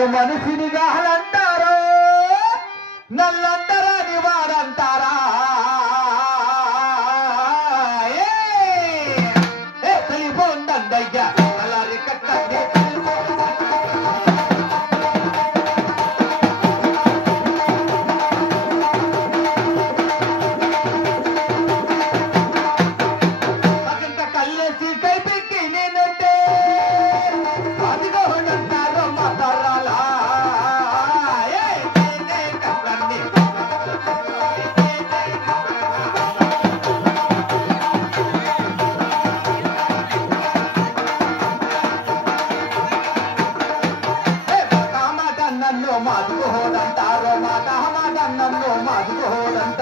నన్ను మనిషినిగా అంటారు, నల్లందరాని వారంటారా? తెలిపోందయ్యా అలారి కట్టండి. మగంత కళ్ళేసి కైపెక్కి నేనంటే అదిగో అంటారు మాతారాలా. మాదుకోదంటారో మాటమాదన్నో మాదుకోదంట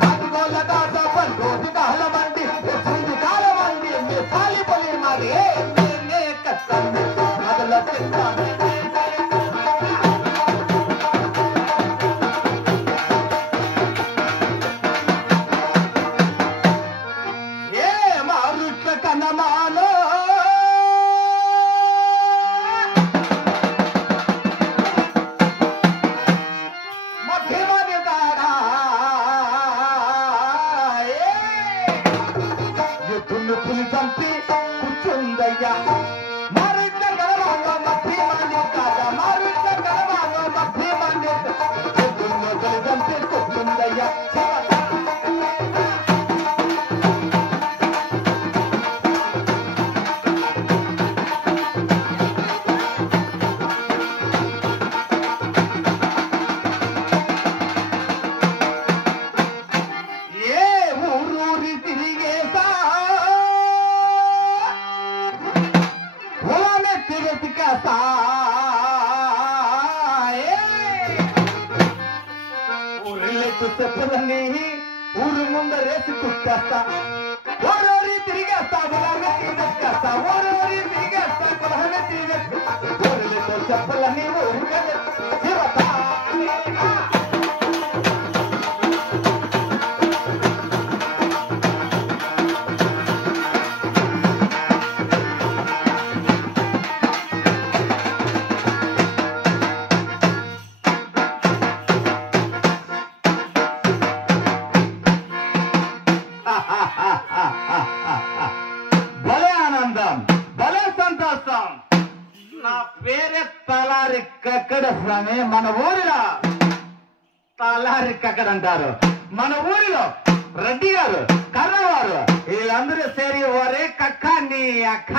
మాదుకోల కాట పంటోటి కాలమండి సుంది కాలమండి మీ సాలి పొలి మరి నే కట్టండి మొదల తింటాను. ఏ మారుట్ల కన్నమానో పులి చంపి కూర్చుందయ్యా. మారుట్ల గడవాలో మధ్య మంది కాదా, మారుట్ల గడవాలో మధ్య మంది పులి చంపి కూర్చుందయ్యా. చెప్పదని ఊరు ముందరేసి కుట్టేస్తా, ఓరోరి తిరిగేస్తా, గులామే తిరిగేస్తా, ఓరోరి తిరిగేస్తా, గులామే తిరిగేస్తా, ఊరితో చెప్పలని ఊరు శివతా. భలే ఆనందం, భలే సంతోషం. నా పేరే తలారి కక్కడ స్వామి. మన ఊరిలో తలారి కక్కడ అంటారు. మన ఊరిలో రెడ్డి గారు, కర్రవారు వీళ్ళందరూ సేరి ఒరే కక్క నీ అక్క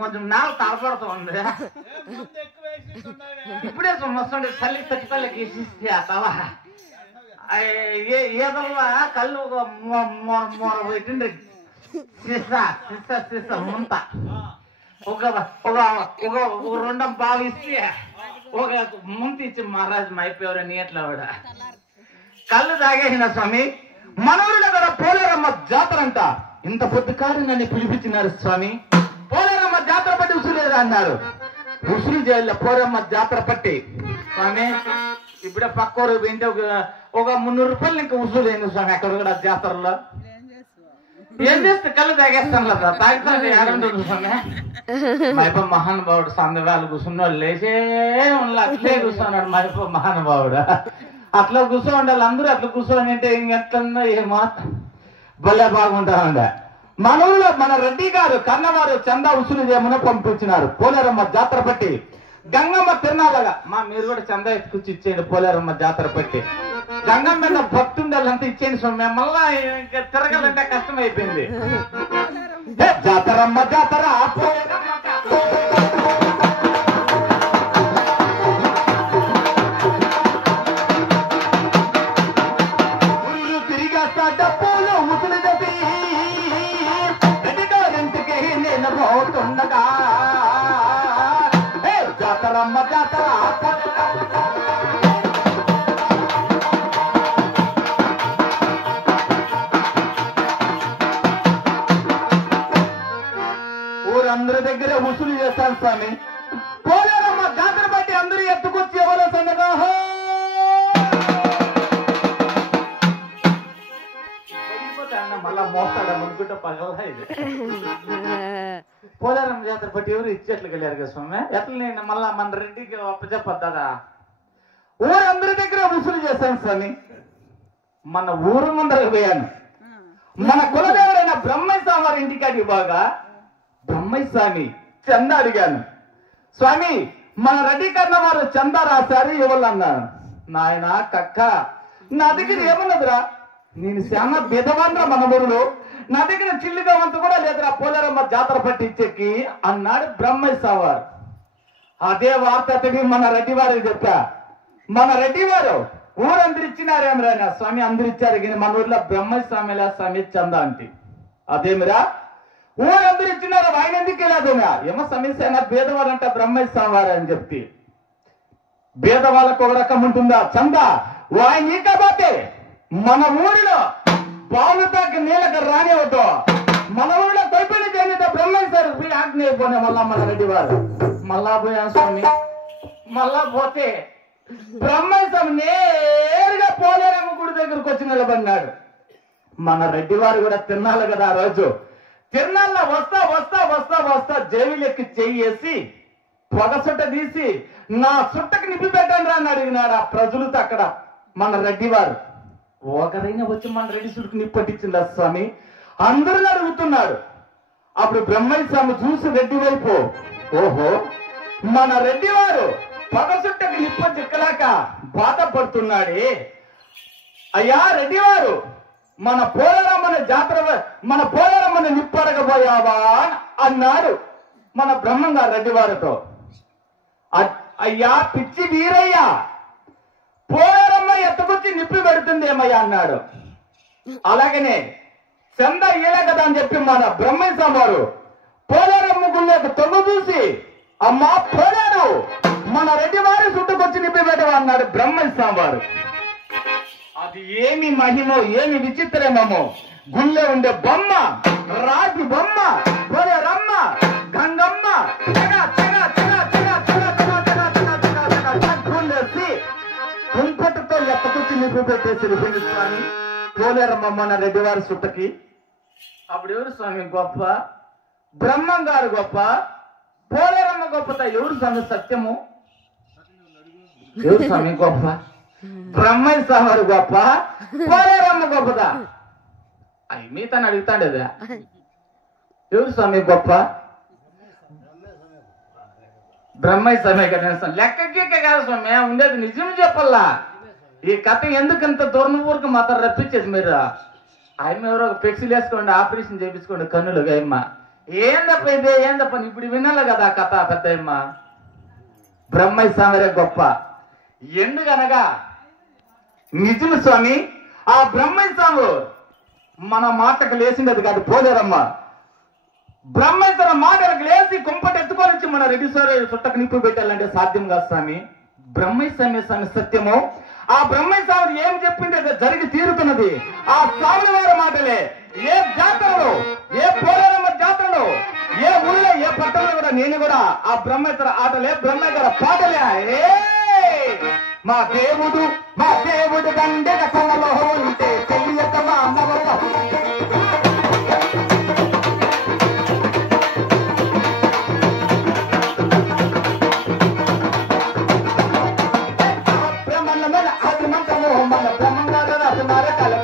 కొంచెం నాలుగు తలపడుతూ ఉంది. ఇప్పుడే వస్తుండే తల్లి చచ్చిపల్లకి ఇస్తావా ఏదల్లా కళ్ళు పెట్టింది సీసా ముంత ఒక రెండం బావి ఇస్తే ఒక ముంత ఇచ్చి మహారాజు అయిపోయారని ఎట్లా కూడా కళ్ళు తాగేసిన స్వామి. మనూరులో కూడా పోలేరమ్మ జాతర అంట. ఇంత పొద్దుకారు నన్ను పిలిపించినారు స్వామి. పోలేరమ్మ జాతర పట్టి ఉసురు అన్నారు. ఉసురు చేయాలి పోలేరమ్మ జాతర పట్టి స్వామి. ఇప్పుడే పక్కూరు పోయింటే ఒక 300 రూపాయలు ఇంకా ఉసులు అయింది స్వామి. అక్కడ కూడా జాతరలో ఏం చేస్తే కళ్ళు తాగేస్తాను కదా, తాగుతాను ఏడంటుంది స్వామి. మైప మహానుభావుడు సందవాళ్ళు కూర్చున్నాడు, లేచే అట్లే కూర్చున్నాడు మైప మహానుభావుడు. అట్లా కూర్చో ఉండాలి అందరూ. అట్లా కూర్చొని అంటే ఇంకెట్లన్నా ఏమో భలే బాగుంటామండ. మన ఊళ్ళో మన రెడ్డి గారు కన్నవారు చందా ఉసులు చేయమని పంపించినారు పోలేరమ్మ జాతర పట్టి. గంగమ్మ తిరణాలగా మీరు కూడా చందా ఎత్తుకొచ్చి ఇచ్చేయండి పోలేరమ్మ జాతర పెట్టి. గంగమ్మ మీద భక్తి ఉండాలంతా ఇచ్చేయండి స్వామి. మళ్ళా ఇంకా తిరగాలంటే కష్టం అయిపోయింది. జాతరమ్మ జాతర ఊళ్ళు తిరిగేస్తా డబ్బులు ముసులు చెప్పి రెడ్డి గారింటికి నేను పోతుండగా జాతరమ్మ జాతర ఊరందరి దగ్గర వసూలు చేస్తాను స్వామి. పోలేరమ్మ జాతర బట్టి అందరూ ఎత్తుకొచ్చి ఎవరో సందగా మళ్ళా మోస్తాడా అనుకుంటే పగలదా ఇది పోలేరం జాతర బట్టి ఎవరు ఇచ్చేట్లు వెళ్ళారు కదా స్వామి ఎట్లా నేను మళ్ళా మన రెడ్డికి అప్పచెప్పద్దా ఊరందరి దగ్గర వసూలు చేశాను స్వామి మన ఊరు ముందరకు పోయాను మన కులదేవుడైన బ్రహ్మయ్య స్వామి వారి ఇంటికాడికి బాగా బ్రహ్మయ్య స్వామి చందా అడిగాను స్వామి మన రెడ్డి కన్నా వారు చందా రాశారు ఇవ్వాలన్నాను నాయన కక్క నా దగ్గర ఏమన్నదిరా నేను చాలా బెదవాన్రా మన ఊరిలో నా దగ్గర చిల్లిగా వంతు కూడా లేదురా పోలేరమ్మ జాతర పట్టి ఇచ్చేకి అన్నాడు బ్రహ్మయ్య స్వామి వారు అదే వార్త అతడి మన రెడ్డి వారికి చెప్పా మన రెడ్డి వారు ఊరందరు ఇచ్చినారేమరా స్వామి అందరు ఇచ్చారు కానీ మన ఊర్లో బ్రహ్మయ్య స్వామిలా స్వామి చందా అంటే అదేమిరా ఊరందరు ఇచ్చినారు ఆయన ఎందుకు వెళ్ళాదునా ఏమో సమస్య అయినా భేదవారంట బ్రహ్మయ్య స్వామి వారు అని చెప్పి భేదవాళ్ళకు ఒక రకం ఉంటుందా చందా ఆయన ఈకపోతే మన ఊరిలో బాలుతాకి నీళ్ళకి రానివ్వతో మన ఊరిలో తొలిపల్లి చేత బ్రహ్మయ్య సార్ పోయి ఆగ్నేయ పోనే మళ్ళా మన రెడ్డి వారు మళ్ళా పోయా స్వామి మళ్ళా పోతే బ్రహ్మయ్య స్వామి నేరుగా పోలేరమ్మ గుడి దగ్గరకు వచ్చి నిలబడినాడు మన రెడ్డి వారు కూడా తిన్నాలి కదా ఆ రోజు తిన్నాళ్ళ వస్తా వస్తా వస్తా వస్తా జైలుకి చెయ్యేసి పొగ సుట్ట తీసి నా సుట్టకి నిప్పి పెట్టండి రా అని అడిగినాడు ఆ ప్రజలతో అక్కడ మన రెడ్డి వారు ఒకరైనా వచ్చి మన రెడ్డి సుట్టుకు నిప్పట్టించింది స్వామి అందరూ అడుగుతున్నాడు అప్పుడు బ్రహ్మయ్య స్వామి చూసి రెడ్డి వైపు ఓహో మన రెడ్డి వారు పొగ సుట్టకి నిప్ప చిక్కలేక బాధపడుతున్నాడే అయ్యా రెడ్డి వారు మన పోలేరమ్మని జాతర మన పోలేరమ్మని నిప్పడకపోయావా అన్నాడు మన బ్రహ్మంగారు రెడ్డి వారితో అయ్యా పిచ్చి వీరయ్యా పోలేరమ్మ ఎత్తకొచ్చి నిప్పి పెడుతుందేమయ్యా అన్నాడు అలాగనే చంద ఏలే కదా అని చెప్పి మన బ్రహ్మయ్య స్వామి వారు పోలేరమ్మ గుళ్ళకు తొమ్ము చూసి అమ్మా పోలేరు మన రెడ్డి వారి చుట్టుకొచ్చి నిప్పి పెట్టవా అన్నాడు బ్రహ్మయ్య స్వామి వారు అది ఏమి మహిమో ఏమి విచిత్రమో గుళ్ళే ఉండే బొమ్మ రాగి బొమ్మ పోలేరమ్మ గంగమ్మ కుంపటితో ఎత్తకొచ్చి నిప్పు పెట్టేసి స్వామి పోలేరమ్మ మన రెడ్డి వారి చుట్టకి అప్పుడు ఎవరు స్వామి గొప్ప బ్రహ్మం గారు గొప్ప పోలేరమ్మ గొప్పత ఎవరు స్వామి సత్యము ఎవరు స్వామి గొప్ప బ్రహ్మయ్య స్వామి వారు గొప్ప పోలేరమ్మ గొప్పదా అవి మీతను అడుగుతాండేదా ఎవరు స్వామి గొప్ప బ్రహ్మయ్య స్వామి కదా లెక్కకి కాదు స్వామి ఉండేది నిజం చెప్పల్లా ఈ కథ ఎందుకంత దూరం ఊరికి మాత్రం రప్పించేది మీరు ఆయన ఎవరో ఒక పెక్సిల్ వేసుకోండి ఆపరేషన్ చేయించుకోండి కన్నులు అమ్మ ఏందప్ప ఇదే ఏందప్ప ఇప్పుడు వినాలి కదా ఆ కథ పెద్ద అమ్మ బ్రహ్మయ్య స్వామిరే గొప్ప ఎందుకనగా నిజము స్వామి ఆ బ్రహ్మయ్య స్వామి మన మాటకు లేచిండదు కాదు పోలేరమ్మ బ్రహ్మయ్య తన మాటలకు లేచి కుంపటి ఎత్తుకొని వచ్చి మన రెడ్డి స్వామి చుట్టకు నిప్పు పెట్టాలంటే సాధ్యం కాదు స్వామి బ్రహ్మయ్య స్వామి సత్యము ఆ బ్రహ్మయ్య స్వామి ఏం చెప్పింటే జరిగి తీరుతున్నది ఆ స్వామి వారి మాటలే ఏ జాతరలో ఏ పోలేరమ్మ జాతరలో ఏ ఊళ్ళో ఏ పట్టణంలో కూడా నేను కూడా ఆ బ్రహ్మేశ్వర ఆటలే బ్రహ్మేశ్వర పాటలే మా దేవుడు దండెగ కళ్ళలో ఉంటే తెలియకమా అన్నవర బ్రహ్మణ మీద అది మంటము మన బ్రహ్మంగారు రాసిన కల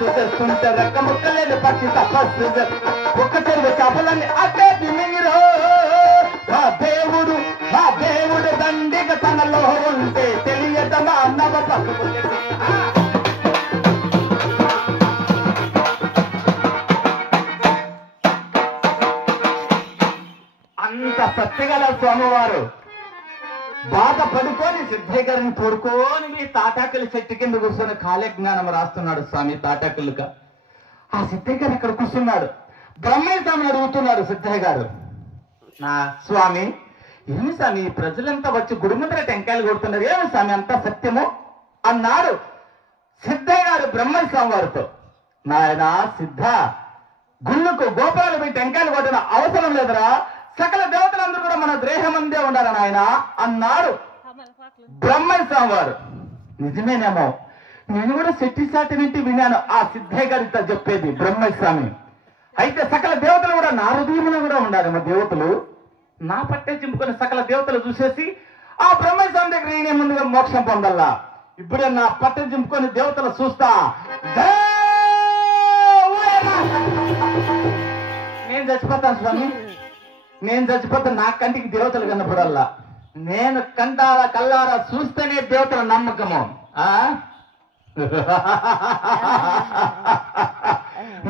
చేస్తుంటే రెక్క ముక్కలేని పచ్చి తపస్సు ఒక్క చెరువు చేపలని అదే తిమింగిరో ఆ దేవుడు దండిగ తనలో ఉంటే తెలియదమా అన్నవ పసుపు అంత సత్యగల స్వామివారు బాధపడుకొని సిద్ధయ్య గారిని కోరుకోని మీ తాటాకుల చెట్టు కింద కూర్చొని కాలే జ్ఞానం రాస్తున్నాడు స్వామి తాటాకులుగా ఆ సిద్ధయ్య గారు అక్కడ కూర్చున్నాడు బ్రహ్మయ్య స్వామిని అడుగుతున్నాడు సిద్ధయ్య గారు నా స్వామి ఏమి స్వామి ప్రజలంతా వచ్చి గుడి ముందర టెంకాయలు కొడుతున్నారు ఏమి స్వామి అంతా సత్యము అన్నాడు సిద్ధయ్య గారు బ్రహ్మయ్య స్వామి వారితో నాయన సిద్ధ గుళ్ళకు గోపురాలు పోయి టెంకాయలు కొట్టిన అవసరం లేదురా సకల దేవతలందరూ కూడా మన దేహమందే ఉండాలని ఆయన అన్నాడు బ్రహ్మయ్య స్వామి వారు. నిజమేనేమో, నేను కూడా శెట్టి సాటి నుండి విన్నాను ఆ సిద్ధయ్య గారితో చెప్పేది బ్రహ్మయ్య స్వామి. అయితే సకల దేవతలు కూడా నా హృదయంలో కూడా ఉండాలి. మా దేవతలు నా పట్టే చింపుకొని సకల దేవతలు చూసేసి ఆ బ్రహ్మయ్య స్వామి దగ్గర నేనే ముందుగా మోక్షం పొందల్లా. ఇప్పుడే నా పట్టె చింపుకొని దేవతలు చూస్తా. నేను చచ్చిపోతాను స్వామి, నేను చచ్చిపోతే నా కంటికి దేవతలు కనపడల్లా. నేను కంటారా కల్లారా చూస్తేనే దేవతల నమ్మకము.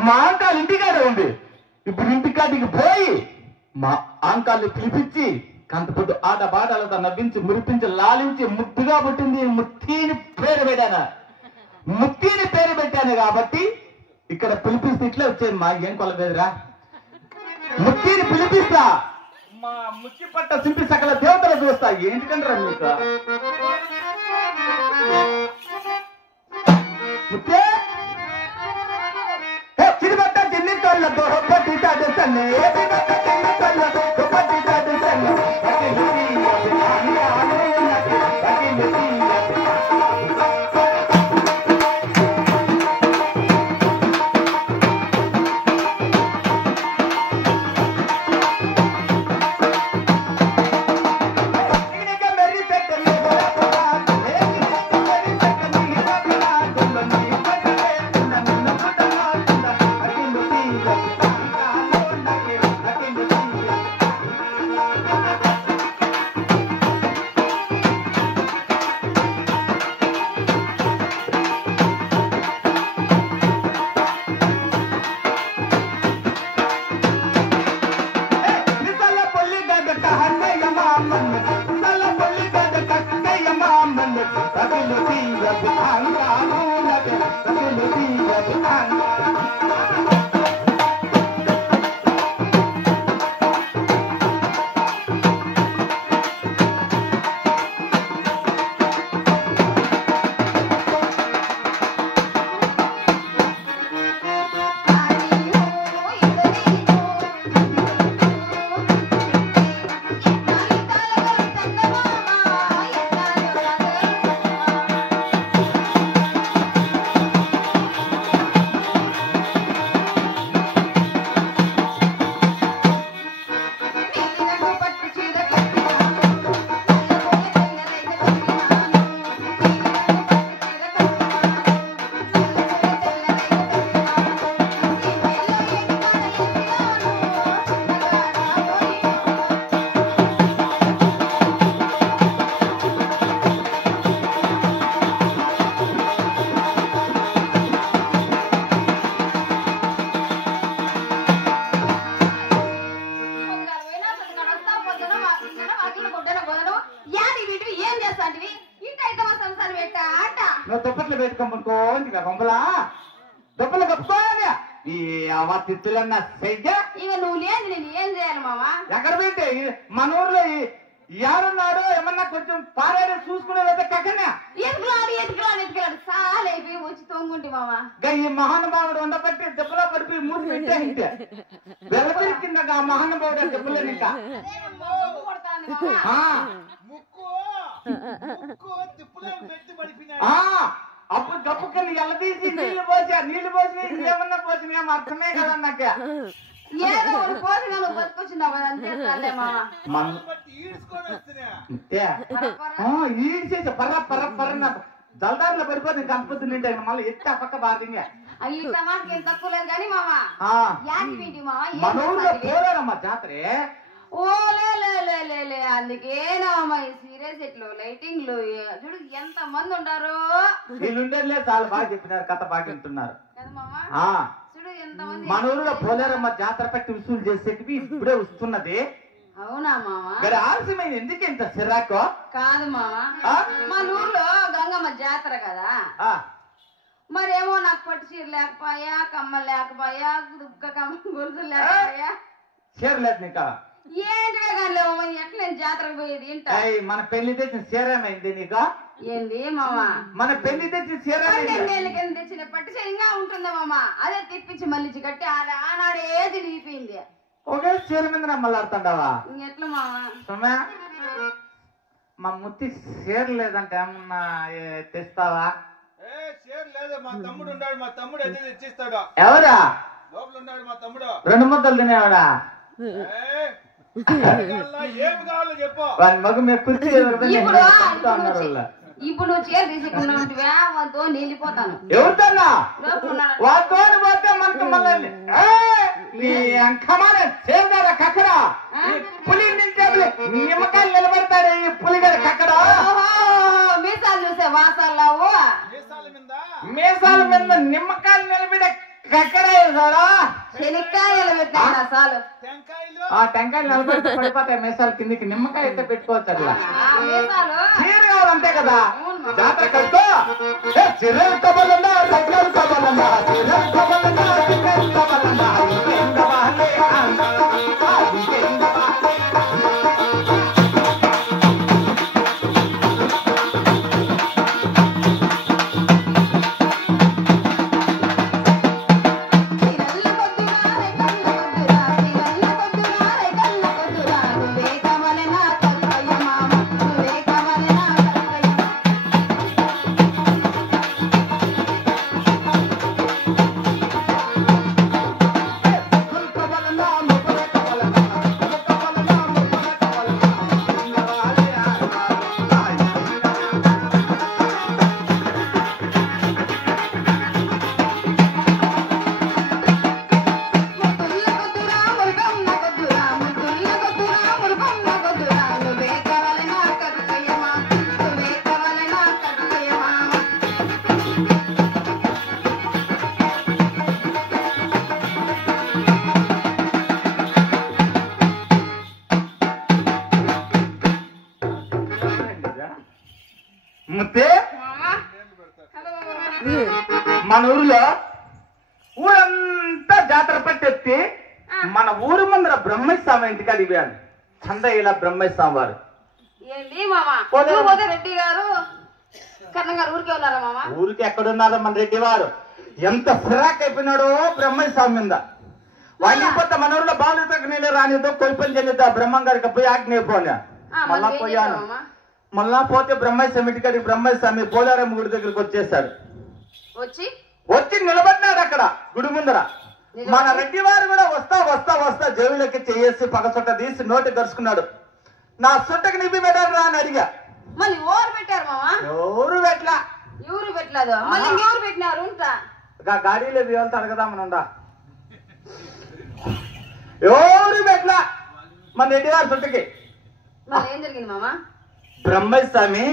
మా అంకాలు ఇంటికాడే ఉంది. ఇప్పుడు ఇంటికాడికి పోయి మా అంకాల్ని పిలిపించి కంతపొద్దు ఆట బాటలతో నవ్వించి మురిపించి లాలించి ముద్దుగా పుట్టింది ముత్తీని పేరు పెట్టాను. ముత్తీని పేరు పెట్టాను కాబట్టి ఇక్కడ పిలిపిస్తే ఇట్లా వచ్చేది. మా ఏం కొలవేదిరా, ముత్తీని పిలిపిస్తా. మా ముచ్చి పట్ట సింపి సకల దేవతలు చూస్తా. ఏంటికంటారా మీకు ముత్తే చిరుబట్ట చిన్ని కళ్ళతో పట్టి చాటేసండి. దుప్పట్లు పెట్టుకోమనుకో కొంపలా దుప్పలు కప్పుకోవాలి. ఈ అవ తిత్తులన్న చెయ్య ఇక నువ్వు లేదు, నేను ఏం చేయాలి మామా? ఎక్కడ పెట్టి మన ఊర్లో ఎవరున్నాడు ఏమన్నా కొంచెం పారాడు చూసుకునేదైతే కక్కనే ఎత్తుకులాడు చాలా అయిపోయి వచ్చి తొంగుంటి మామా. ఈ మహానుభావుడు ఉండబట్టి దెబ్బలో పడిపోయి మూసి పెట్టే వెలపెరికిందక ఆ మహానుభావుడు దెబ్బలేదు. ఇంకా అప్పుడు గప్పుకని ఎల్లదీసి నీళ్లు పోసి ఏమన్నా పోసినా అర్థమే కదా నాకు. ఏదో పోసినా నువ్వు బతుకొచ్చినావు అంతే మామా. ఈడ్చేసి పర్ర పర్ర పర్ర జల్దారులో పడిపోయి గణపతి నింటే మళ్ళీ ఎత్తే పక్క బాగా ఈ టమాటకి ఏం తక్కువ లేదు కానీ మామా. మన ఊళ్ళో పోలేరమ్మా జాతరే. ఓలే అందుకేనమ్మా ఈ సీరియస్ ఎట్లు లైటింగ్లు చూడు ఎంత మంది ఉంటారు. వీళ్ళుండేలే చాలా బాగా చెప్పినారు, కథ బాగా వింటున్నారు. చూడు ఎంత మంది. మన ఊళ్ళో పోలేరమ్మ జాతర పెట్టి విసులు చేసేటివి ఇప్పుడే వస్తున్నది. అవునా మామా? మరి ఆలస్యమైంది ఎందుకు ఇంత సిరాకో? కాదు మామా, మన ఊర్లో గంగమ్మ జాతర కదా, మరేమో నాకు పట్టు చీర లేకపోయా, కమ్మలు లేకపోయా, దుక్క కమ్మ గొలుసులు లేకపోయా. చీర లేదు నీకా? ఏంటిగా కానీ లేవు. ఎట్లా నేను జాతరకు పోయేది ఏంటో. మన పెళ్లి తెచ్చిన చీరమైంది నీకు? ఏంది మామా? మన పెళ్లి తెచ్చిన చీర తెచ్చిన పట్టు చీర ఇంకా ఉంటుందా మామా? అదే తెప్పించి మళ్ళీ కట్టి ఆనాడే తిరిగిపోయింది. ఒకే చీర మీద నమ్మలాడుతుండవా ఎట్లా మామ సొమ్మె మా ముత్తి చీర లేదంటే ఏమన్నా తెస్తావా? లేదు, మా తమ్ముడు ఉన్నాడు, మా తమ్ముడు అన్ని తెచ్చిస్తాడు. ఎవరా? లోపల ఉన్నాడు మా తమ్ముడు. 2 ముద్దలు తినేవాడా? ఏం కావాలో చెప్పు. వాడి మగ మేము కుర్చీ ఇప్పుడు నువ్వు చీర తీసుకున్నావు నీళ్ళిపోతాను. ఎవరితోన్నా వాడితో పోతే మనకు మళ్ళీ చేరుదారా కక్కడా పులి నిమ్మకాయలు నిలబడతాడు ఈ పులిగారు కక్కడా. మీసాలు చూసే వాసాలావు మీసాల మీద నిమ్మకాయలు నిలబడే కక్కడా చూడా. శనిక్కాయలు పెట్టాను సాలు ఆ టెంకాయలు నిలబడి పడిపోతాయి మీసాలు కిందికి. నిమ్మకాయ అయితే పెట్టుకోవచ్చు అట్లా. చీర కావాలంతే కదా జాతర కట్టుకో. చీరలు కబలన్నా రత్నాలు కబలన్నా చీరలు కబలన్నా చీరలు కబలన్నా ముత్తే. మన ఊరిలో ఊరంతా జాతర పట్టెత్తి మన ఊరు ముందర బ్రహ్మస్వామి ఇంటికి అడిగాను. చందయ్యల బ్రహ్మస్వామి వారు. ఏంటి మామా రెడ్డి గారు కర్ణ గారు ఊరికి వెళ్ళారా మామా? ఊరికి ఎక్కడున్నారో మన రెడ్డి వారు. ఎంత ఫిరాక్ అయిపోయినాడో బ్రహ్మస్వామి మీద. వాడిపోతే మన ఊరిలో బాలుతకు నీళ్ళు రానిదో కొలిపని చెల్లిద్దా బ్రహ్మం గారికి పోయి ఆజ్ఞపోనా. మళ్ళా పోయాను. మళ్ళా పోతే బ్రహ్మస్వామి ఇంటికాడికి బ్రహ్మస్వామి పోలారం గుడి దగ్గరికి వచ్చేసాడు. వచ్చి నిలబడినాడు అక్కడ గుడి ముందర. మన రెడ్డి వారు కూడా వస్తా వస్తా వస్తా జేబులకి చేసి పగ చుట్ట తీసి నోటి దరుచుకున్నాడు. నా చుట్టకి నిప్పి పెట్టారు రా అని అడిగా. మళ్ళీ ఎవరు పెట్టారు మామా? ఎవరు పెట్టలా. ఎవరు పెట్టలేదు మళ్ళీ ఎవరు పెట్టినారు? గాడీలో వెళ్తాడు కదా మనండా. ఎవరు పెట్టలా మన రెడ్డి వారి చుట్టకి. ఏం జరిగింది మామా? బ్రహ్మస్వామి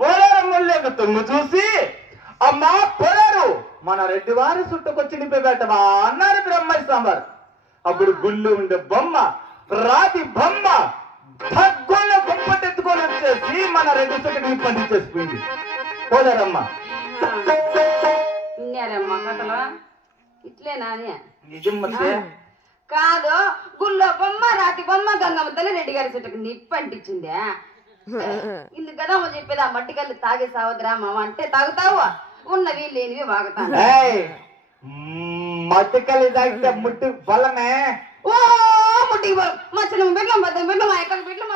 పోలారమ్ములేక తొంగు చూసి అమ్మా పొలారు మన రెడ్డి వారి చుట్టుకొచ్చి నింపి పెట్టవా అన్నారు బ్రహ్మస్వామి వారు. అప్పుడు గుళ్ళు ఉండే బొమ్మ రాతి బొమ్మ భగ్గుళ్ళ బొమ్మటెత్తుకొని వచ్చేసి మన రెడ్డి చుట్టూ నింపండి చేసిపోయింది పోలారమ్మ. విన్నారమ్మా కథలో ఇట్లేనా? నిజం మధ్య కాదు గుళ్ళో బొమ్మ రాతి బొమ్మ గంగమ్మ తల్లి రెడ్డి గారి చుట్టకు నిప్పు అంటించిందే. ఇందుకు కదా చెప్పేది ఆ మట్టికల్లి తాగే సావద్రా మామ అంటే తాగుతావు, ఉన్నవి లేనివి వాగుతాను. మట్టికల్లి తాగితే ముట్టి బలమే. ఓ ముట్టికి బలం మా చిన్న బిడ్డలు 10 బిడ్డలు మా ఎక్కడికి బిడ్డలు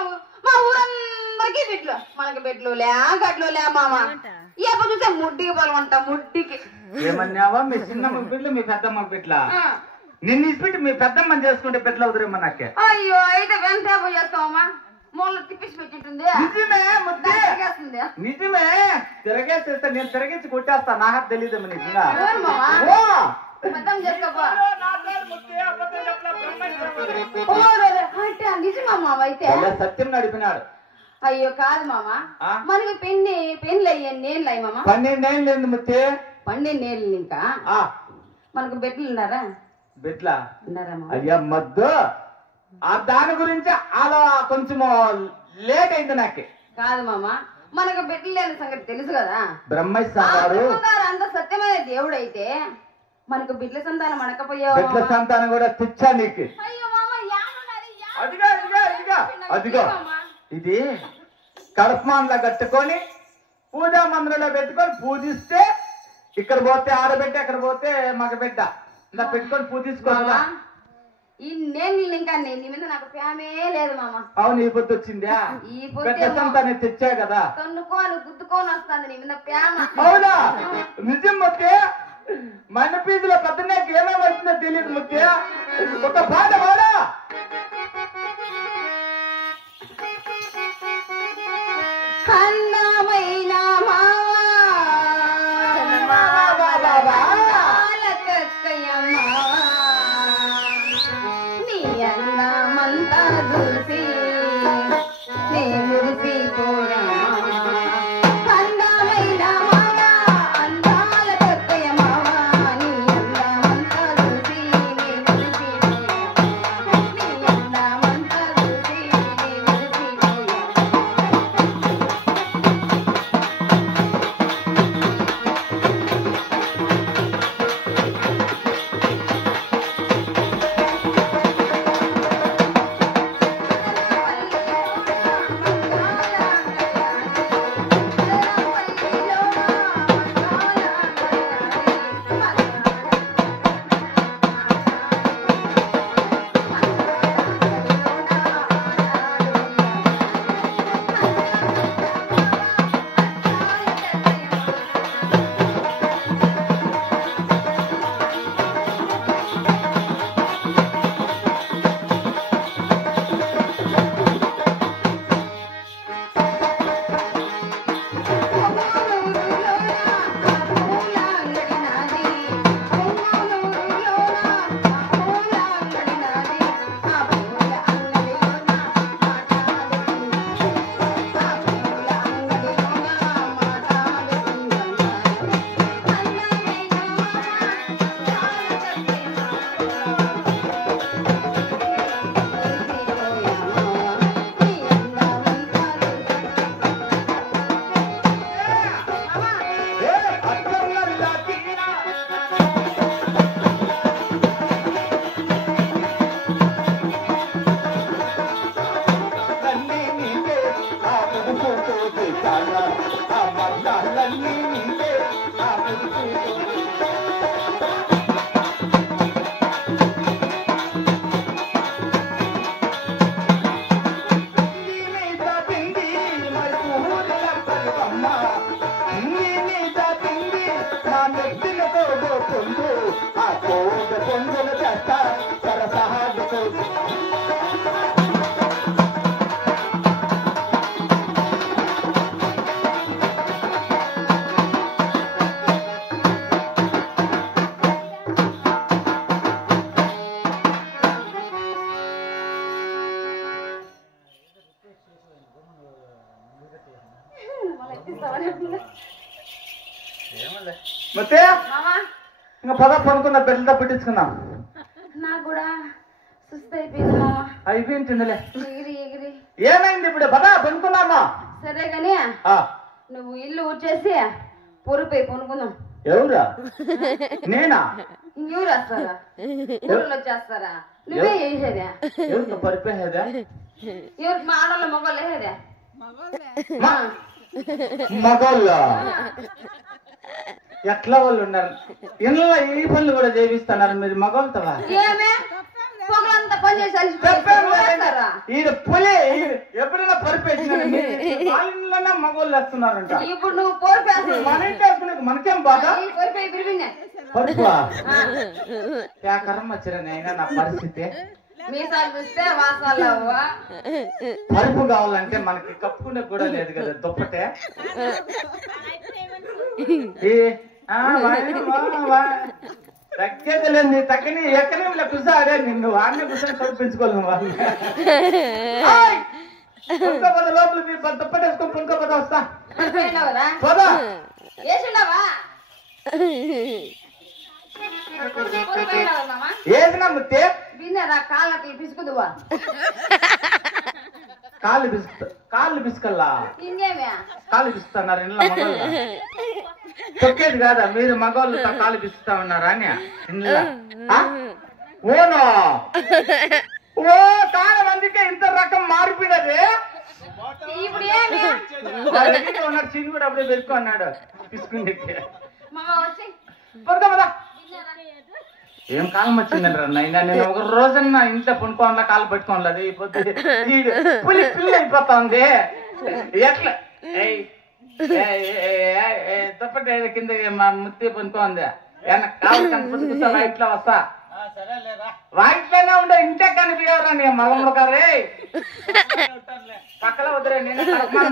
మా ఊరందరికీ బిడ్డలు. మనకి బిడ్డలు లే గడ్లు లే మామ. ఎప్పుడు చూసే ముట్టికి బలం అంట. ముట్టికి ఏమన్నావా? మీ చిన్నమ్మ బిడ్డలు మీ పెద్దమ్మ బిడ్డల నిన్ను ఇచ్చిపెట్టి మీ పెద్దమ్మని చేసుకుంటే బిడ్డలు అవుతారేమో నాకే. అయ్యో అయితే వెంటనే పోయి చేస్తావమ్మా. మూల తిప్పించి పెట్టింటుంది. నిజమే తిరగేసేస్తా. నేను తిరగేసి కొట్టేస్తా. నాకు తెలియదేమో నిజంగా. నిజమా అయితే సత్యం నడిపినాడు. అయ్యో కాదు మామ, మనకి పెళ్ళి అయ్యాను ఏళ్ళు అయ్యి మామ. 12 ఏళ్ళు లేదు ముత్తే. 12 ఏళ్ళు ఇంకా మనకు బెట్లు ఉన్నారా? బెట్లా ఉన్నారా? అయ్యా మద్దు దాని గురించి అలా కొంచెం లేట్ అయింది నాకే. కాదు మామ, మనకు బెట్లు లేని సంగతి తెలుసు కదా. బ్రహ్మస్వామి అంత సత్యమైన దేవుడు అయితే మనకు బిడ్ల సంతానం అనకపోయావు. బిడ్ల సంతానం కూడా తెచ్చా నీకు. అయ్యో మామ అదిగో అదిగో అదిగో అదిగో ఇది కడపమాన్లా కట్టుకొని పూజా మందిరంలో పెట్టుకొని పూజిస్తే ఇక్కడ పోతే ఆడబిడ్డ, అక్కడ పోతే మగ బిడ్డ ఇలా పెట్టుకొని పూజించుకోవాలా. ఇన్నేళ్ళు ఇంకా నీ మీద నాకు ప్రేమే లేదు మామ. అవును ఈ పొద్దు వచ్చిందా? ఈ పెద్ద సంతాన్ని తెచ్చా కదా. తన్నుకోని గుద్దుకొని వస్తుంది నీ మీద ప్రేమ. అవునా? నిజం ముత్తే. మన పీజులో పద్దనేకి ఏమేమి వచ్చిందో తెలియదు ముత్తే. ఒక పాట పాడా. అందమైన నీ అందమంతా చూసి నీ మురిసిపోయా. అందమైన మావా అందాల కక్కయ్య మావా నీ అందమంతా చూసి నీ మురిసిపోయా. నీ అందమంతా చూసి నీ మురిసిపోయా. ಮತ್ತೆ ఇంకా పద పడుకున్న బెల్ట్ పెట్టించుకున్నాం. నాకు కూడా సుస్థ అయిపోయింది మామ. అయిపోయిందిలే. ఎగిరి ఎగిరి ఏమైంది ఇప్పుడు? పద పడుకున్నామా? సరే గాని నువ్వు ఇల్లు ఊడ్చేసి పొరుపై కొనుక్కుందాం. ఎవరా? నేనా? ఇంకెవరు వస్తారా? ఊళ్ళో వచ్చేస్తారా? నువ్వే చేసేదా? ఎవరితో పరిపోయేదా? ఎవరికి మా ఆడోళ్ళ మొగలు వేసేదా? మగోళ్ళ ఎట్లా వాళ్ళు ఉన్నారు? ఇంట్లో ఈ పనులు కూడా చేపిస్తున్నారు మీరు మగోళ్ళతోవా? ఏమే పొగలంతా పని చేసి ఈడ పులి ఎప్పుడైనా పరిపేసినారు వాళ్ళ మగోళ్ళు వస్తున్నారంట. ఇప్పుడు నువ్వు పోరు మన ఇంటి వేసుకునే మనకేం బాధ? పొరిపోయి పిలిపిందా పరుపా కర్మ వచ్చిన అయినా నా పరిస్థితి. మీసాలు చూస్తే వాసాలు అవ్వా. పరుపు కావాలంటే మనకి కప్పుకునే కూడా లేదు కదా దుప్పటే. తగ్గేది తగ్గని ఎక్కడే వీళ్ళ కుసాడే నిన్ను వాడిని కుసారి కల్పించుకోలేము వాళ్ళు. పుంకపోత లోపల దుప్పటేసుకొని పుంకపోత వస్తా. పోదా వేసిండవా? ఏదినా ముత్తే విన్నారా? కాళ్ళకి పిసుకుదువా? కాళ్ళు పిసుకల్లా ఇంకేమే కాళ్ళు పిస్తున్నారు ఇంట్లో మగవాళ్ళు. తొక్కేది కాదా మీరు మగవాళ్ళతో కాళ్ళు పిస్తా ఉన్నారా అని ఇంట్లో? ఓనో ఓ కాలం అందుకే ఇంత రకం మారిపోయినది. ఇప్పుడు ఏమి ఉన్నాడు చిన్న కూడా అప్పుడే పెరుకు అన్నాడు పిసుకుంటే. మామ వచ్చి పదా ఏం కాలం వచ్చిందంటారా నైనా? నేను ఒక రోజన్నా ఇంట్లో పనుకోవాలా కాలు పెట్టుకోవాలి అయిపోతే పులి పిల్ల అయిపోతా ఉంది ఎట్లా తప్పటి కింద మా ముత్తి పనుకోంది ఏమన్నా కాలు కనిపిస్తా ఇట్లా వస్తా వాటిలోనే ఉండే ఇంటే కనిపించవరా నీ మగంలో గారే పక్కల వద్దరే నేనే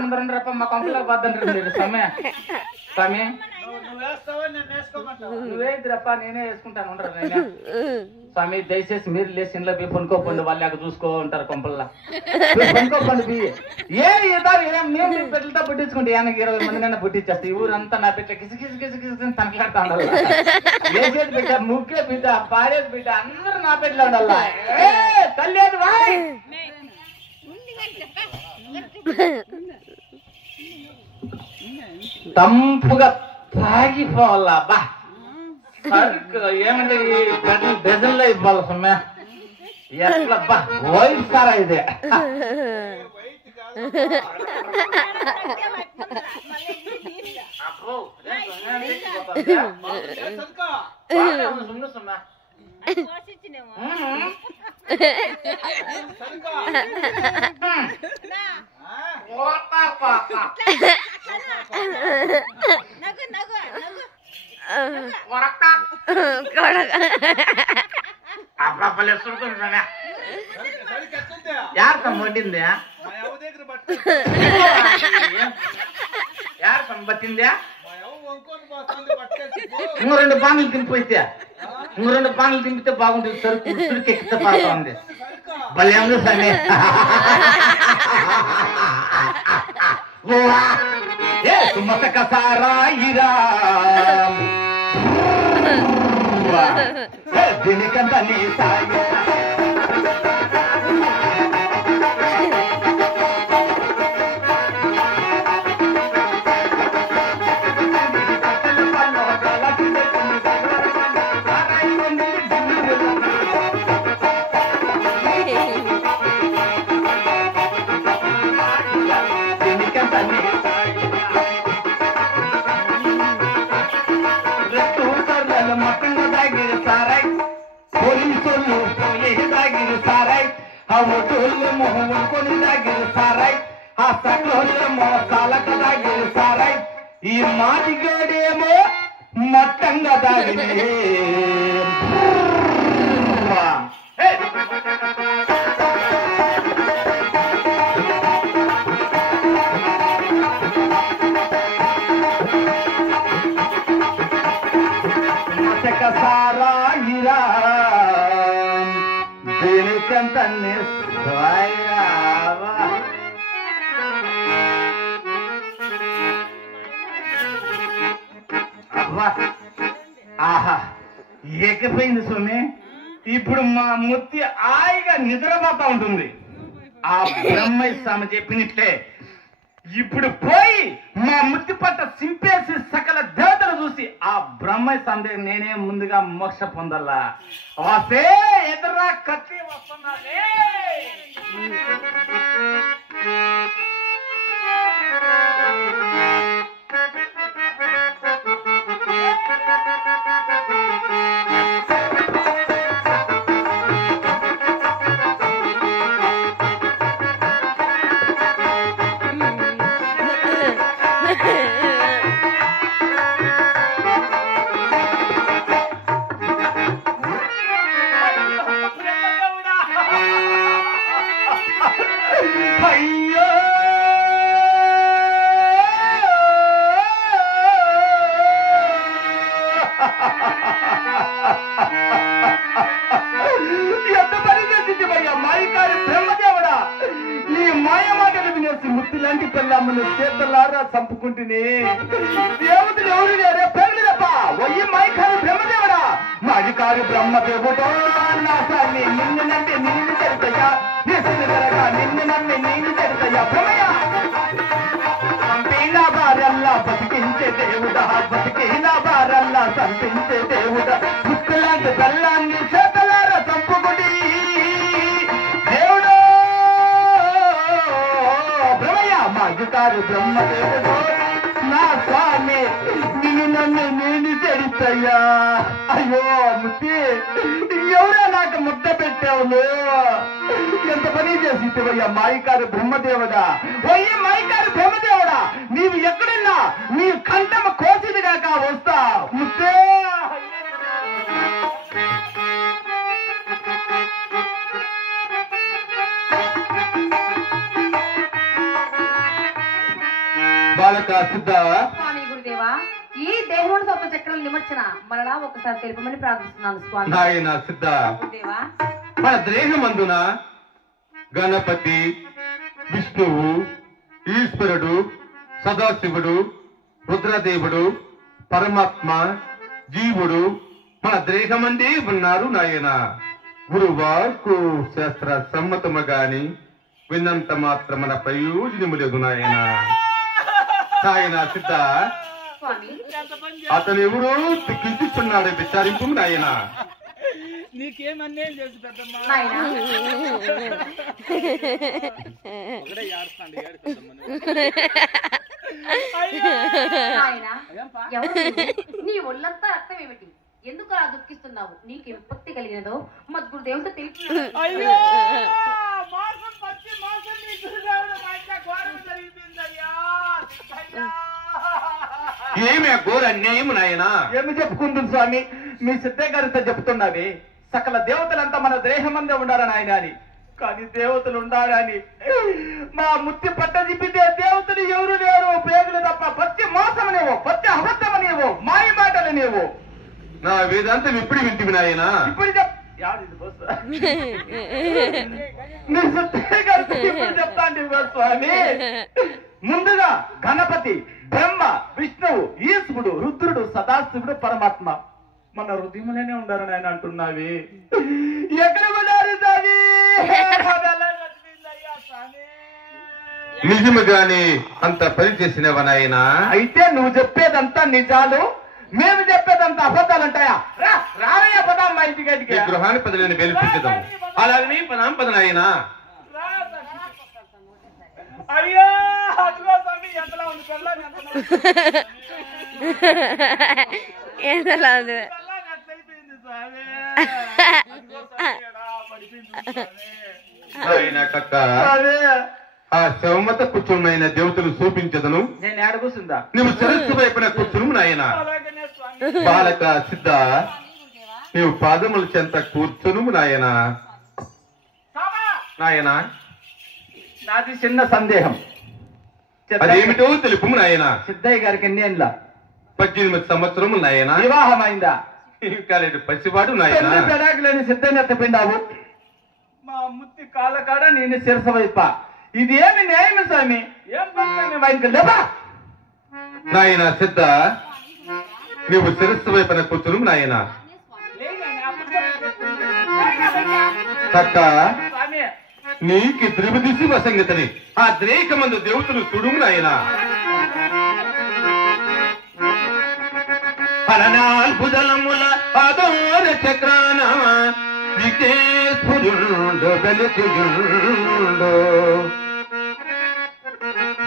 ముందరండి రప్ప మా కొంపలో పోద్దంటారు మీరు సమయ స్వామి నువ్వేదిరప్ప నేనే వేసుకుంటాను ఉండరు నేను స్వామి దయచేసి మీరు లేచి ఇంట్లో పోయి పనుకోపండి వాళ్ళు అక్కడ చూసుకో ఉంటారు కొంపల్లా పనుకోపండి బియ్యి మేము పెట్టలతో పుట్టించుకుంటే ఆయనకి 20 మంది కన్నా పుట్టించేస్తా ఈ ఊరంతా నా పెట్ట కిసి తనట్లాడుతా ఉండాలి వేసేది బిడ్డ ముక్కే బిడ్డ పాడేది బిడ్డ అందరూ నా పెట్టలో ఉండాలా తల్లేదు వాయ్ తంపుగా తాగిపోవాలా బా ఏమంటే ఈ డజన్లో ఇవ్వాలి సొమ్మె ఎట్లా బా వైట్ సారా ఇదే సొమ్మె ಯಾರು ಸಂಬತ್ತಿಂದೆ ಯಾರು ಸಂಬತ್ತಿಂದೆ ఇంకో 2 పాన్లు తినిపోయితే ఇంకో 2 పాన్లు తింపితే బాగుంటుంది సరుకు ఉసురికి ఎక్కితే పాడుతా ఉంది భలే ఉంది సమే సుమతక సారాయిరా దీనికంత నీ సాయి ఈ మాటిగాడేమో మట్టంగా దాగినే సారా ఇరా దీనికంత ఆహా ఏకపోయింది సోమి ఇప్పుడు మా ముత్తి హాయిగా నిద్రపోతా ఉంటుంది ఆ బ్రహ్మయ్య స్వామి చెప్పినట్లే ఇప్పుడు పోయి మా ముత్తి పట్ట సింపేసి సకల దేవతలు చూసి ఆ బ్రహ్మయ్య స్వామి దగ్గర నేనే ముందుగా మోక్ష పొందాలా వస్తే ఎదురా కత్తి వస్తున్నానే అయ్యో ఎంత పని చేసిందివయ్యా మాయకారి బ్రహ్మదేవుడా నీ మాయ మాటలు వినేసి ముత్తి లాంటి పిల్లమ్మను చేతులారా చంపుకుంటుని దేవతలు ఎవరు లేరే పెళ్ళిదప్ప వయ్యి మాయకారి బ్రహ్మదేవుడా మాదికారి బ్రహ్మదేవుడో నా సాన్ని నిన్ను నమ్మి నిన్ను చెడుతయ్యా నిన్ను నమ్మి నేను చెడుతయ్యా భ్రమయ్యా చంపిన వారల్లా బతికించే దేవుడా బతికిన వారల్లా చంపించే దేవుడా ముక్కులాంటి బెల్లాన్ని చేతలారా చంపుకుని దేవుడు భ్రమయ్య మాదికారి బ్రహ్మదేవుడు నా స్వామి నిన్ను నమ్మి నేను చెడు ముత్తయ్యా, అయ్యో ముత్తి, ఎవరా నాకు ముద్ద పెట్టావు? ఎంత పని చేసివయ్యా మాయికారి బ్రహ్మదేవుడా! ఓయ్య మాయికారి బ్రహ్మదేవుడా, నీవు ఎక్కడున్నా నీ కంఠమ కోసిదిగాక వస్తా ముత్తే. బాలక సిద్ధ, స్వామి గురుదేవా, ఈ దేహంలో సప్త చక్రాల నిమజ్జన మరలా ఒకసారి తెలుపమని ప్రార్థిస్తున్నాను స్వామి. నాయన సిద్ధ, గురుదేవా, మన దేహమందున గణపతి, విష్ణువు, ఈశ్వరుడు, సదాశివుడు, రుద్రదేవుడు, పరమాత్మ, జీవుడు మన దేహమందే ఉన్నారు నాయన. గురువాకు శాస్త్ర సమ్మతము గాని విన్నంత మాత్రమన ప్రయోజనము లేదు నాయన. నాయన సిద్ధ, స్వామి అతను ఎవరో కించిస్తున్నాడు, విచారింపు నాయన. నీకేమన్నేం చేసి పెద్దమ్మా నాయనా, ఒకడే ఏడుస్తాడు నాయనా, ఎవరు నీవు? నీ ఒళ్ళంతా రక్తం ఏమిటి? ఎందుకు అలా దుఃఖిస్తున్నావు? నీకు విపత్తి కలిగినదో మద్గురుదేవుడితో తెలిపి. అయ్యో మోసం పచ్చి మోసం నీ గురుదేవుడు మా ఇంట్లో ఘోరం జరిగిందయ్యా. ఏమి ఆ ఘోర అన్యాయం నాయన? ఏమి చెప్పుకుంటుంది స్వామి? మీ సిద్ధయ్య గారితో చెప్తున్నది సకల దేవతలంతా మన దేహమందే ఉండాలని ఆయన అని. కానీ దేవతలు ఉండాలని మా ముత్తి పట్ట దిప్పితే దేవతలు ఎవరు లేరు, పేగులు తప్ప. పచ్చి మోసమనేవో, పచ్చి అబద్ధమనేవో, మాయ మాటలనేవో. నా వేదాంతం ఇప్పుడు వింటివి నాయన. ఇప్పుడు మీ సిద్ధయ్య గారితో ఇప్పుడు చెప్తాండి స్వామి. ముందుగా గణపతి, బ్రహ్మ, విష్ణువు, ఈశ్వరుడు, రుద్రుడు, సదాశివుడు, పరమాత్మ మన హృదయంలోనే ఉండాలని ఆయన అంటున్నావి. ఎక్కడ ఉన్నారు స్వామి? నిజముగాని అంత పని చేసినవనాయన. అయితే నువ్వు చెప్పేదంతా నిజాలు, మేము చెప్పేదంతా అబద్ధాలు అంటాయా? రావయ్య పదాం మా ఇంటికి. గృహాన్ని పదవిని వెలిపించదాం. అలాగని పదాం పదనాయన. అయ్యో అదిగో స్వామి ఎంతలా ఉంది పెళ్ళాన్ని ఎంతలా ఉంది అయిపోయింది స్వామి. ఆ శవమత కూర్చున్న దేవతలు చూపించదను. నేను ఏడ కూర్చుందా? నువ్వు సరస్సు వైపున కూర్చును నాయన. అలాగనే స్వామి. బాలక సిద్ధ, నీవు పాదముల చెంత కూర్చును నాయన. నాయన, నాది చిన్న సందేహం. అదేమిటో తెలుపు నాయన. సిద్ధయ్య గారికి ఎన్ని ఏళ్ళ? 18 సంవత్సరము నాయన. వివాహమైందా? కాలేదు, పసివాడు నాయన. పెడాకులేని సిద్ధయ్య ఎత్తపిండావు. మా ముత్తి కాళ్ళకాడ నేను శిరస వైప. ఇది ఏమి న్యాయమే స్వామి? ఏం పని వైపు లేవా నాయన? సిద్ధ, నీవు శిరస్సు వైపున కూర్చును నాయన. తక్క స్వామి నీకి త్రిభుదిసి వసంగతని ఆ ద్రేకమందు దేవతలు చూడుము నాయన. పలనాల్పుదలముల పాదోర చక్రాన వికేస్ఫురుండు వెలుగుండు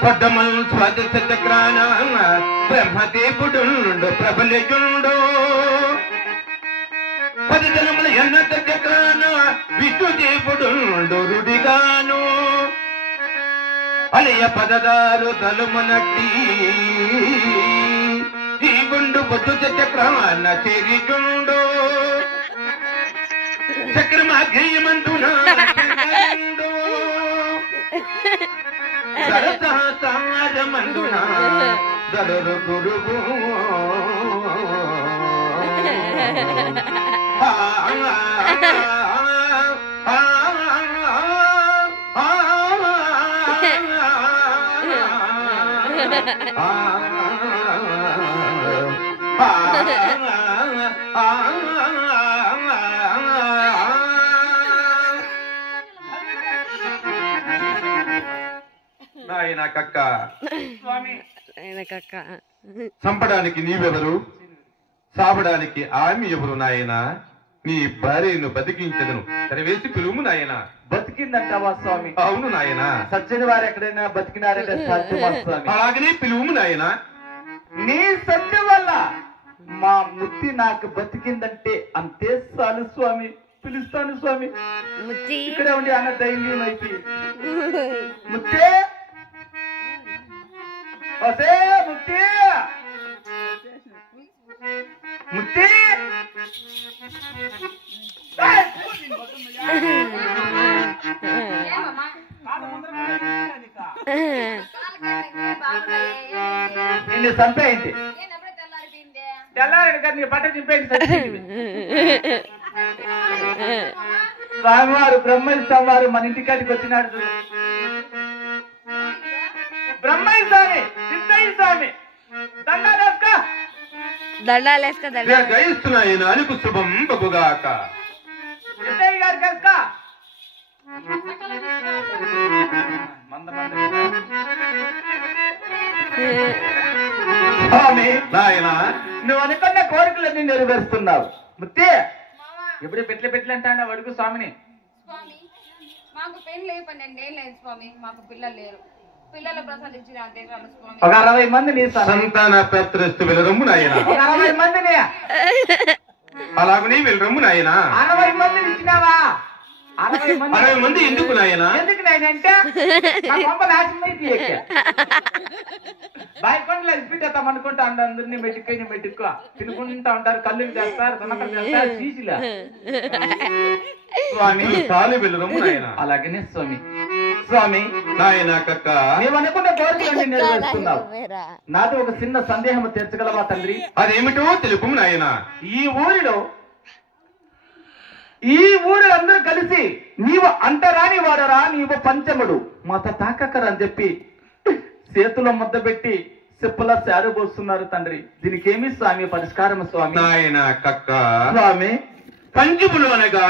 పడ్డమల్ స్వాదశ చక్రాన బ్రహ్మదేవుడుండు ప్రబలయుండు పదిదలముల ఎన్నత చక్రాన విష్ణుదేవుడుండు రుడిగాను అలయ పదదారు తలుమనట్టి ఈ గుండు పొద్దు చక్రాన చేరిగుండు చక్రమాగ్రేయమందున సరసహాసారమందున దళరు గురువు నాయన కక్క స్వామి కక్క చంపడానికి నీవెవరు? చావడానికి ఆమె ఎవరు నాయన? నీ భార్యను బతికించదను తెరవేసి పిలువు నాయన. బతికిందంటావా స్వామి? అవును నాయన. సజ్జని వారు ఎక్కడైనా బతికినారంటే సాధ్యమా స్వామి? అలాగనే పిలువు నాయన. నీ సత్యం వల్ల మా ముత్తి నాకు బతికిందంటే అంతే చాలు స్వామి. పిలుస్తాను స్వామి. ముత్తి ఇక్కడే ఉండి అన్న ధైర్యం అయితే ముత్తే వసే ముత్తి ముత్తి ఏమమ్మా నిన్ను చంపేయండి. ఏంటప్పుడే తెల్లారిపోయింది తెల్లారి కానీ నీ బట్ట చింపేయండి. స్వామివారు బ్రహ్మయ్య స్వామివారు మన ఇంటికాడికి వచ్చినాడు చూడు. బ్రహ్మయ్య స్వామి సిద్ధయ్య స్వామి దండాలేస్క దండాలేస్క దండ గయిస్తున్నాయి నాలుగు శుభం బగుగాక. సిద్ధయ్య గారు కలుక స్వామి నాయన నువ్వు అనుకున్న కోరికలన్నీ నెరవేరుస్తున్నావు. ముత్తే ఎప్పుడు పెట్ల అంటాడు అడుగు స్వామిని. స్వామి మాకు పెళ్లి లేవు 12 ఏళ్ళు లేదు స్వామి. మాకు పిల్లలు లేరు. పిల్లలు ప్రసాదించిన అంతే చాలు స్వామి. ఒక 60 మందిని సంతాన పత్రస్తు వెలరమ్ము నాయన. ఒక 60 మందిని అలాగనే వెలరమ్ము నాయన. 60 మందిని ఇచ్చినావా? 60 మంది ఎందుకు నాయన? ఎందుకు నాయనంటే నా కొంప నాశనం అయితే బాయికొండలో ఇప్పిట్టేస్తాం అనుకుంటా అందరినీ మెట్టుక్కో తినుకుంటా ఉంటారు. కళ్ళు చేస్తారు, తనకలు చేస్తారు, చీసిలా. స్వామి చాలు వెలరమ్ము నాయన. అలాగనే స్వామి. స్వామి నాయన కక్క నీవనుకున్న కోరికలన్నీ నెరవేరుస్తున్నావు. నాతో ఒక చిన్న సందేహం తీర్చగలవా తండ్రి? అదేమిటో తెలుపు నాయన. ఈ ఊరు అందరూ కలిసి నీవు అంటరాని వాడరా, నీవు పంచముడు మాత తాకక్కరా అని చెప్పి చేతిలో ముద్ద పెట్టి సిప్పలా శారు పోస్తున్నారు తండ్రి. దీనికి ఏమి స్వామి పరిష్కారం స్వామి? నాయన కక్క స్వామి పంచములు అనగా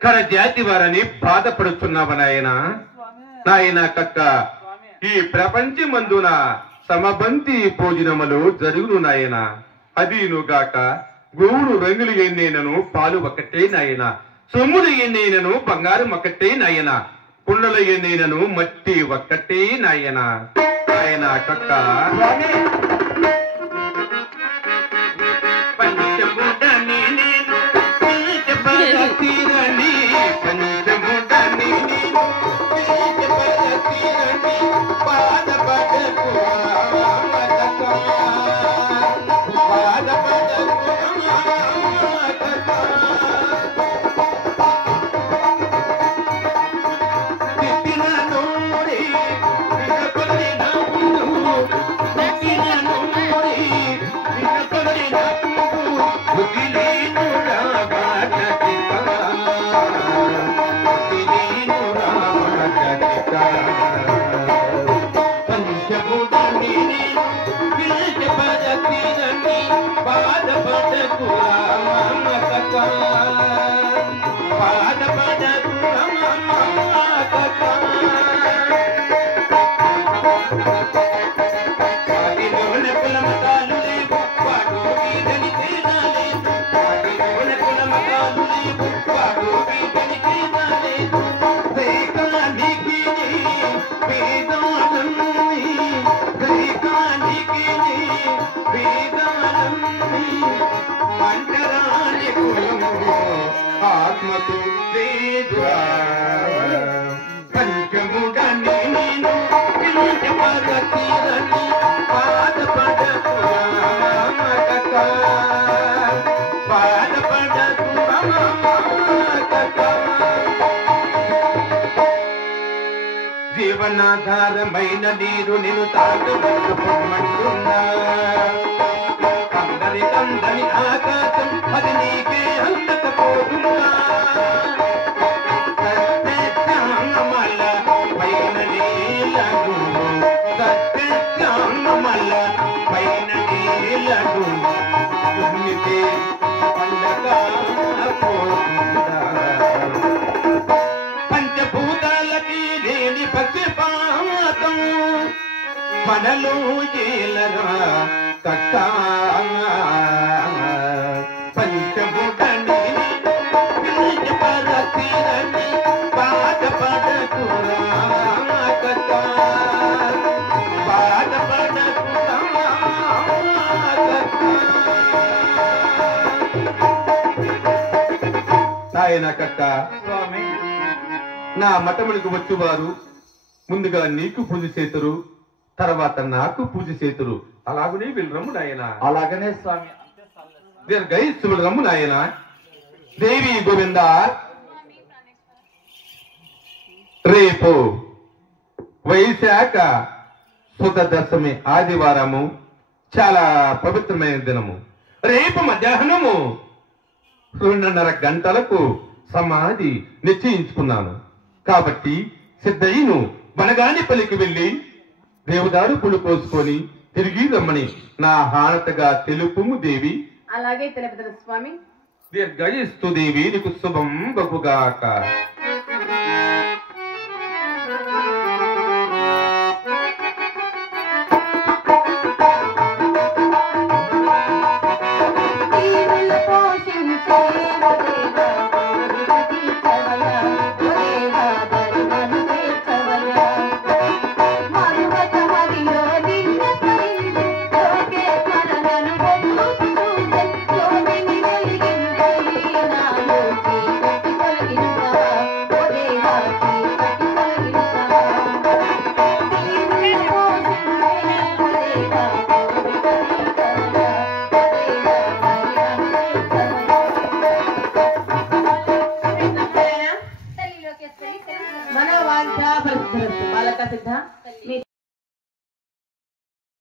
కర జాతి వారని బాధపడుతున్నావు నాయన. నాయన కక్క ఈ ప్రపంచమందున సమబంతి భోజనములు జరుగును నాయన. అదీనుగాక గోవులు రంగులు ఎన్నైనను పాలు ఒకటే నాయన. సొమ్ములు ఎన్నైనను బంగారం ఒకటే నాయన. కుండలు ఎన్నైనను మట్టి ఒక్కటే నాయన. నాయన కక్క పంచముడని నేను పంచపరతీరని పంచముడని నేను పంచపరతీరని పాదపడకు ఆత్మకు పంచముడని నేను పంచపరతీరని పాదపడకు పాదపడకు జీవనాధారమైన నీరు నేను తాగమంటున్నా. అందరికందని ఆకాశం అది నీకే అందకపోతున్నా. సత్యమల్ల పైన నీలగు సత్యమల్ల పైన నీలగు తుమ్మితే పండగ పోతుందా. పంచభూతాలకి లేని పక్షపాతం మనలో ఏలరా కక్క. పంచముడని పంచపరతీరని బాధపడకురా కక్క బాధపడకురా కక్క. నాయన కట్ట. స్వామి నా మఠములకు వచ్చేవారు ముందుగా నీకు పూజ చేతురు, తర్వాత నాకు పూజ చేతురు. అలాగనే వీళ్ళు రమ్ము నాయన. అలాగనే స్వామి. దీర్ఘయుష్యులు రమ్ము నాయన. దేవి గోవింద. రేపు వైశాఖ శుద్ధ దశమి ఆదివారము, చాలా పవిత్రమైన దినము. రేపు మధ్యాహ్నము 2:30 గంటలకు సమాధి నిశ్చయించుకున్నాను. కాబట్టి సిద్ధయ్యను బనగానిపల్లికి వెళ్లి దేవదారు పులు కోసుకొని తిరిగి రమ్మని నా హారతగా తెలుపుము దేవి. అలాగే తెలుపుతారు స్వామి. దీర్ఘయిస్తు దేవి నీకు శుభం బహుగాక.